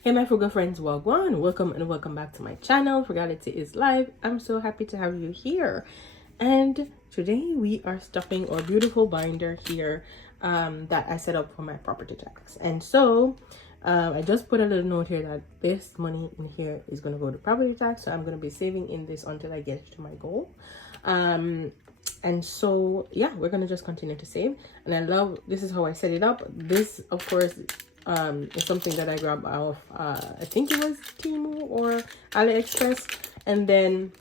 Hey my frugal friends, welcome and welcome back to my channel. Frugality is Life. I'm so happy to have you here. And today we are stuffing our beautiful binder here that I set up for my property tax. And so I just put a little note here that this money in here is going to go to property tax. So I'm going to be saving in this until I get to my goal. And so yeah, we're going to just continue to save. And I love, this is how I set it up. This of course is something that I grabbed off I think it was Temu or AliExpress, and then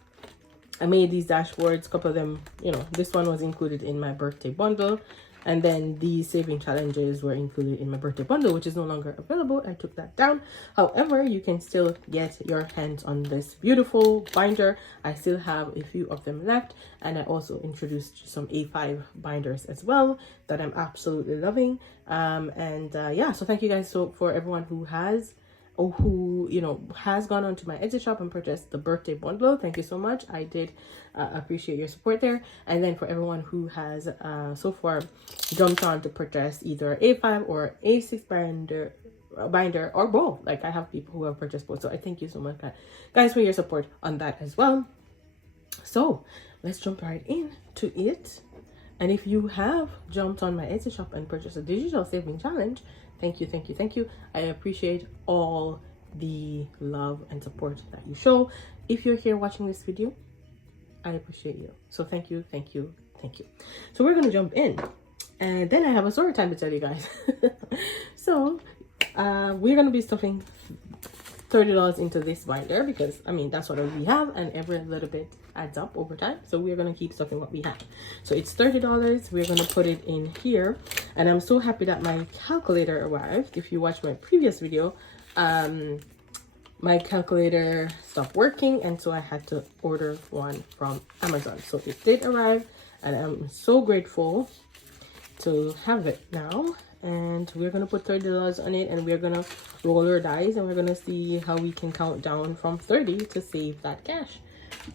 I made these dashboards, a couple of them, you know, this one was included in my birthday bundle, and then these saving challenges were included in my birthday bundle, which is no longer available. I took that down. However, you can still get your hands on this beautiful binder. I still have a few of them left, and I also introduced some A5 binders as well that I'm absolutely loving. Yeah, so thank you guys for everyone who has has gone onto my Etsy shop and purchased the birthday bundle. Thank you so much. I did appreciate your support there. And then for everyone who has so far jumped on to purchase either A5 or A6 binder or both. Like, I have people who have purchased both, so I thank you so much guys for your support on that as well. So let's jump right into it. And if you have jumped on my Etsy shop and purchased a digital saving challenge, thank you. I appreciate all the love and support that you show. If you're here watching this video, I appreciate you. So thank you. So we're gonna jump in, and then I have a story time to tell you guys. So we're gonna be stuffing $30 into this binder because I mean that's what we have, and every little bit adds up over time. So we're gonna keep stuffing what we have. So it's $30. We're gonna put it in here, and I'm so happy that my calculator arrived. If you watched my previous video, my calculator stopped working, and so I had to order one from Amazon. So it did arrive, and I'm so grateful to have it now. And we're gonna put $30 on it, and we're gonna roll our dice, and we're gonna see how we can count down from 30 to save that cash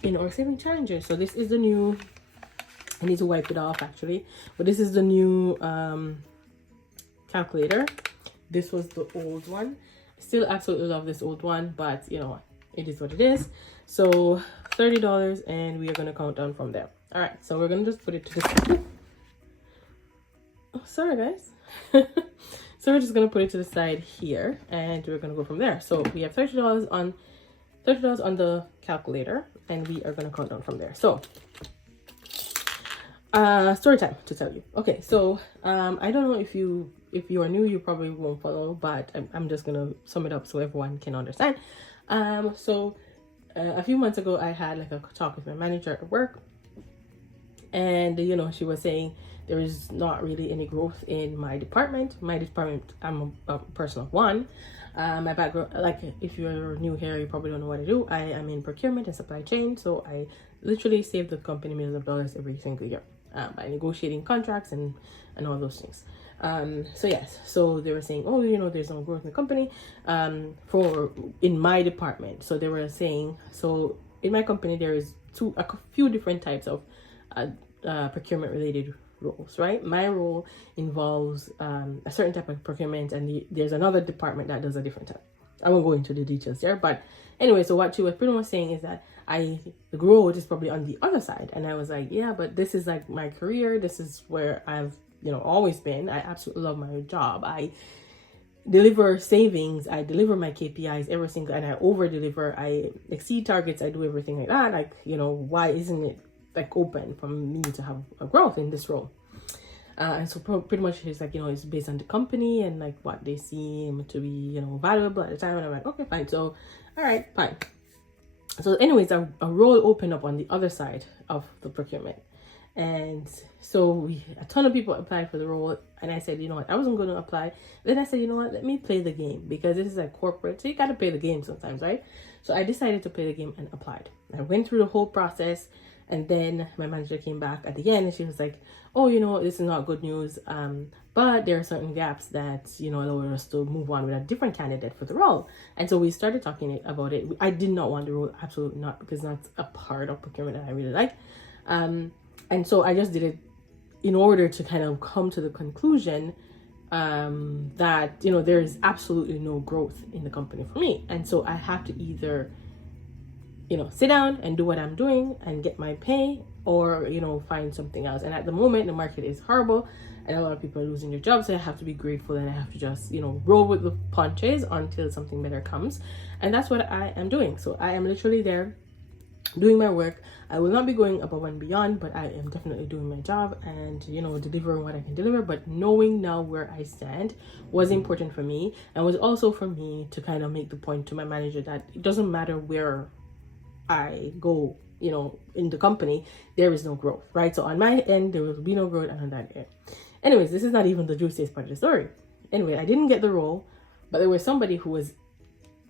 in our saving challenges. So this is the new, I need to wipe it off actually, but this is the new calculator. This was the old one. Still absolutely love this old one, but you know what, it is what it is. So $30, and we are going to count down from there. All right, so we're going to just put it to the, oh sorry guys. So we're just going to put it to the side here, and we're going to go from there. So we have $30 on the calculator, and we are going to count down from there. So story time to tell you. Okay, so I don't know if you are new, you probably won't follow, but I'm just gonna sum it up so everyone can understand. So a few months ago I had like a talk with my manager at work, and you know, she was saying there is not really any growth in my department. I'm a person of one. My background, like if you're new here, you probably don't know what I do. I am in procurement and supply chain, so I literally save the company millions of dollars every single year by negotiating contracts and all those things. So yes, so they were saying, oh, you know, there's no growth in the company in my department. So they were saying, so in my company there is a few different types of procurement related roles, right? My role involves a certain type of procurement, and there's another department that does a different type. I won't go into the details there, but anyway, so what she was pretty much saying is that the growth is probably on the other side. And I was like, yeah, but this is like my career. This is where I've, you know, always been. I absolutely love my job. I deliver savings. I deliver my KPIs every single, and I over deliver. I exceed targets. I do everything like that. Like, you know, why isn't it like open for me to have a growth in this role? And so pretty much it's like, you know, it's based on the company and like what they seem to be, you know, valuable at the time. And I'm like, okay, fine. So, all right, fine. So anyways, a role opened up on the other side of the procurement. And so a ton of people applied for the role. And I said, you know what, I wasn't going to apply. Then I said, you know what, let me play the game, because this is like corporate. So you got to play the game sometimes, right? So I decided to play the game and applied. I went through the whole process. And then my manager came back at the end, and she was like, oh, you know, this is not good news. But there are certain gaps that, you know, allow us to move on with a different candidate for the role. And so we started talking about it. I did not want the role, absolutely not, because that's a part of procurement that I really like. And so I just did it in order to kind of come to the conclusion that, you know, there's absolutely no growth in the company for me. And so I have to either, you know, sit down and do what I'm doing and get my pay, or, you know, find something else. And at the moment, the market is horrible and a lot of people are losing their jobs. So I have to be grateful and I have to just, you know, roll with the punches until something better comes. And that's what I am doing. So I am literally there doing my work. I will not be going above and beyond, but I am definitely doing my job and, you know, delivering what I can deliver. But knowing now where I stand was important for me, and was also for me to kind of make the point to my manager that it doesn't matter where I go, you know, in the company, there is no growth, right? So on my end, there will be no growth, and on that end. Anyways, this is not even the juiciest part of the story. Anyway, I didn't get the role, but there was somebody who was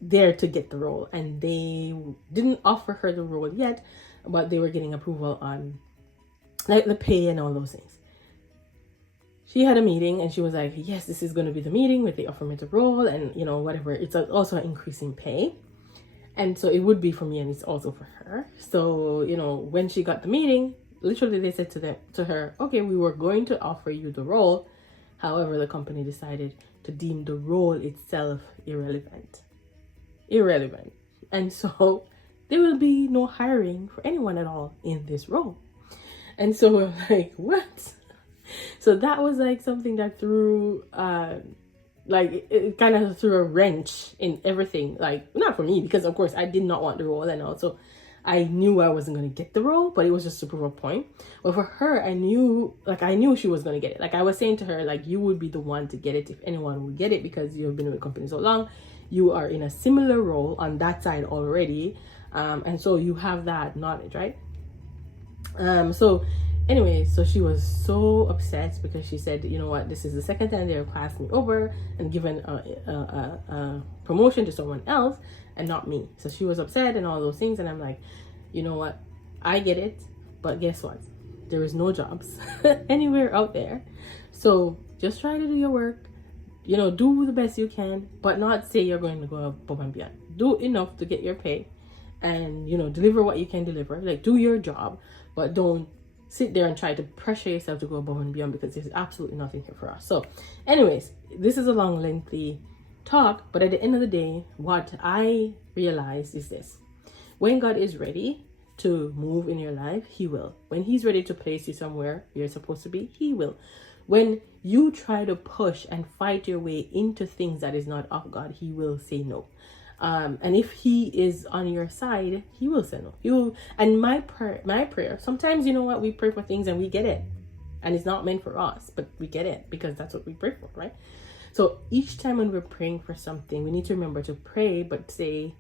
there to get the role, and they didn't offer her the role yet, but they were getting approval on like the pay and all those things. She had a meeting and she was like, yes, this is going to be the meeting where they offer me the role, and, you know, whatever, it's also an increase in pay. And so it would be for me and it's also for her. So, you know, when she got the meeting, literally they said to her, okay, we were going to offer you the role. However, the company decided to deem the role itself irrelevant. And so there will be no hiring for anyone at all in this role. And so we're like, what? So that was like something that threw like it kind of threw a wrench in everything. Like, not for me, because of course I did not want the role, and also I knew I wasn't going to get the role, but it was just to prove a point. But for her, I knew she was going to get it. Like, I was saying to her, like, you would be the one to get it if anyone would get it, because you've been with the company so long. You are in a similar role on that side already, and so you have that knowledge, right? So anyway, so she was so upset because she said, you know what, this is the second time they have passed me over and given a promotion to someone else and not me. So she was upset and all those things, and I'm like, you know what, I get it, but guess what, there is no jobs anywhere out there. So just try to do your work, you know, do the best you can, but not say you're going to go above and beyond. Do enough to get your pay and, you know, deliver what you can deliver. Like, do your job, but don't sit there and try to pressure yourself to go above and beyond, because there's absolutely nothing here for us. So anyways, this is a long, lengthy talk, but at the end of the day, what I realized is this: when God is ready to move in your life, he will. When he's ready to place you somewhere you're supposed to be, he will. When you try to push and fight your way into things that is not of God, he will say no. And if he is on your side, he will say no. He will. And my prayer, sometimes, you know what, we pray for things and we get it, and it's not meant for us, but we get it because that's what we pray for, right? So each time when we're praying for something, we need to remember to pray, but say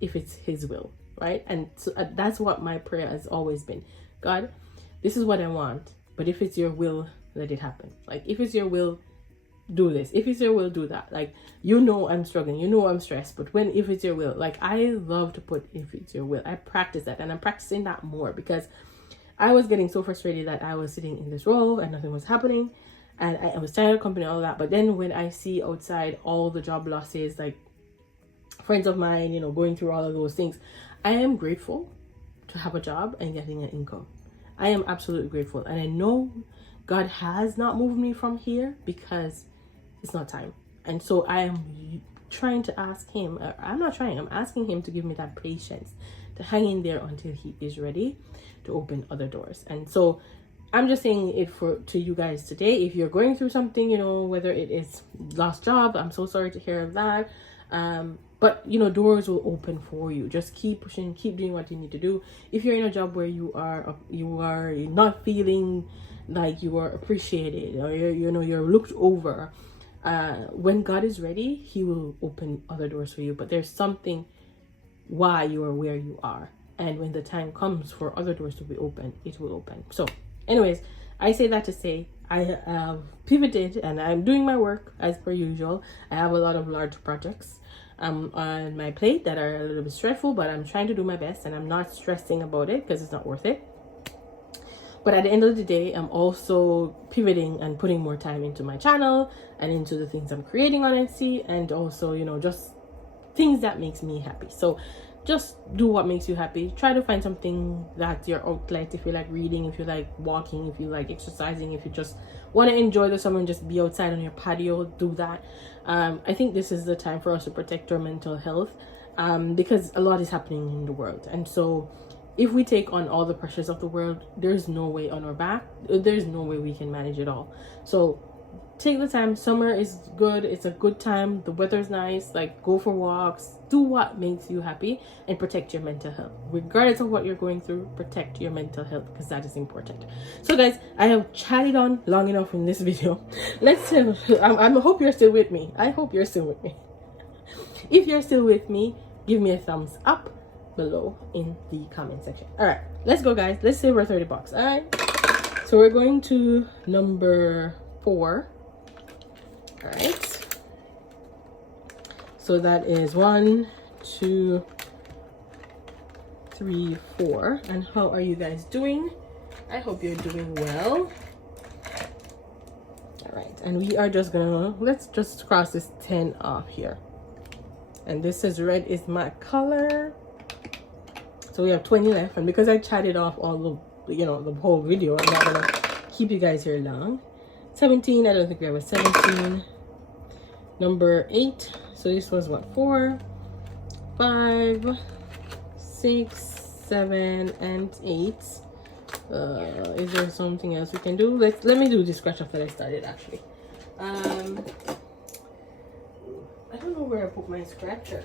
if it's his will, right? And so that's what my prayer has always been. God, this is what I want, but if it's your will, let it happen. Like, if it's your will, do this. If it's your will, do that. Like, you know, I'm struggling, you know, I'm stressed, but if it's your will, like, I love to put if it's your will. I practice that, and I'm practicing that more, because I was getting so frustrated that I was sitting in this role and nothing was happening, and I was tired of company, all that. But then when I see outside all the job losses, like friends of mine, you know, going through all of those things, I am grateful to have a job and getting an income. I am absolutely grateful, and I know God has not moved me from here because it's not time. And so I am trying to ask him, I'm asking him to give me that patience to hang in there until he is ready to open other doors. And so I'm just saying it to you guys today. If you're going through something, you know, whether it is lost job, I'm so sorry to hear of that. But, you know, doors will open for you. Just keep pushing, keep doing what you need to do. If you're in a job where you are not feeling like you are appreciated, or you're looked over, when God is ready, he will open other doors for you. But there's something why you are where you are, and when the time comes for other doors to be open, it will open. So anyways, I say that to say I have pivoted and I'm doing my work as per usual. I have a lot of large projects on my plate that are a little bit stressful, but I'm trying to do my best, and I'm not stressing about it because it's not worth it. But at the end of the day, I'm also pivoting and putting more time into my channel and into the things I'm creating on Etsy, and also, you know, just things that makes me happy. So just do what makes you happy. Try to find something that's your outlet. If you like reading, if you like walking, if you like exercising, if you just want to enjoy the summer and just be outside on your patio, do that. I think this is the time for us to protect our mental health, because a lot is happening in the world. And so if we take on all the pressures of the world, there's no way on our back. There's no way we can manage it all. So take the time. Summer is good. It's a good time. The weather's nice. Like, go for walks. Do what makes you happy and protect your mental health. Regardless of what you're going through, protect your mental health, because that is important. So guys, I have chatted on long enough in this video. I hope you're still with me. I hope you're still with me. If you're still with me, give me a thumbs up below in the comment section. All right, let's go guys. Let's save our 30 bucks. All right, so we're going to number 4. All right, so that is 1, 2, 3, 4. And how are you guys doing? I hope you're doing well. All right, and we are just gonna, let's just cross this 10 off here. And this says red is my color. So we have 20 left, and because I chatted off all the, you know, the whole video, I'm not gonna keep you guys here long. 17, I don't think we have a 17. Number 8, so this was what, 4, 5, 6, 7, and 8. Is there something else we can do? Let me do the scratch off that I started actually. I don't know where I put my scratcher.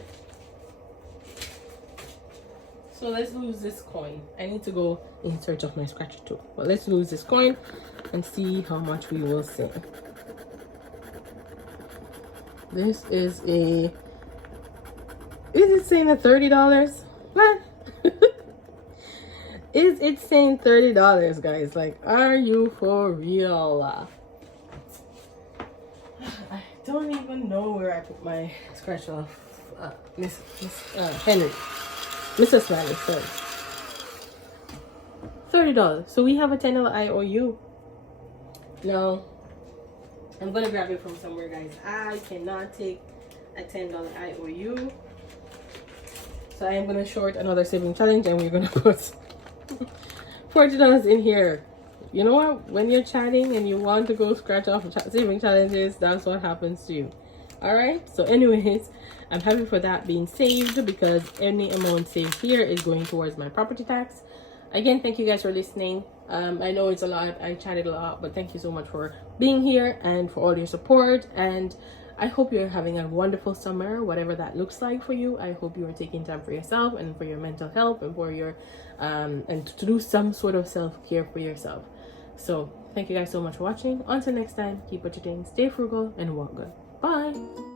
So let's lose this coin. I need to go in search of my scratcher too. But let's lose this coin and see how much we will save. This is a... Is it saying $30? What? Is it saying $30, guys? Like, are you for real? I don't even know where I put my scratch off. Miss Henry. Mrs. Smiley, sorry. $30. So we have a $10 IOU. Now, I'm gonna grab it from somewhere, guys. I cannot take a $10 IOU. So I am gonna short another saving challenge, and we're gonna put $40 in here. You know what? When you're chatting and you want to go scratch off saving challenges, that's what happens to you. All right, so anyways, I'm happy for that being saved, because any amount saved here is going towards my property tax. Again, thank you guys for listening. I know it's a lot, I chatted a lot, but thank you so much for being here and for all your support. And I hope you're having a wonderful summer, whatever that looks like for you. I hope you are taking time for yourself and for your mental health, and for your and to do some sort of self-care for yourself. So thank you guys so much for watching. Until next time, keep budgeting, stay frugal, and walk good. Bye.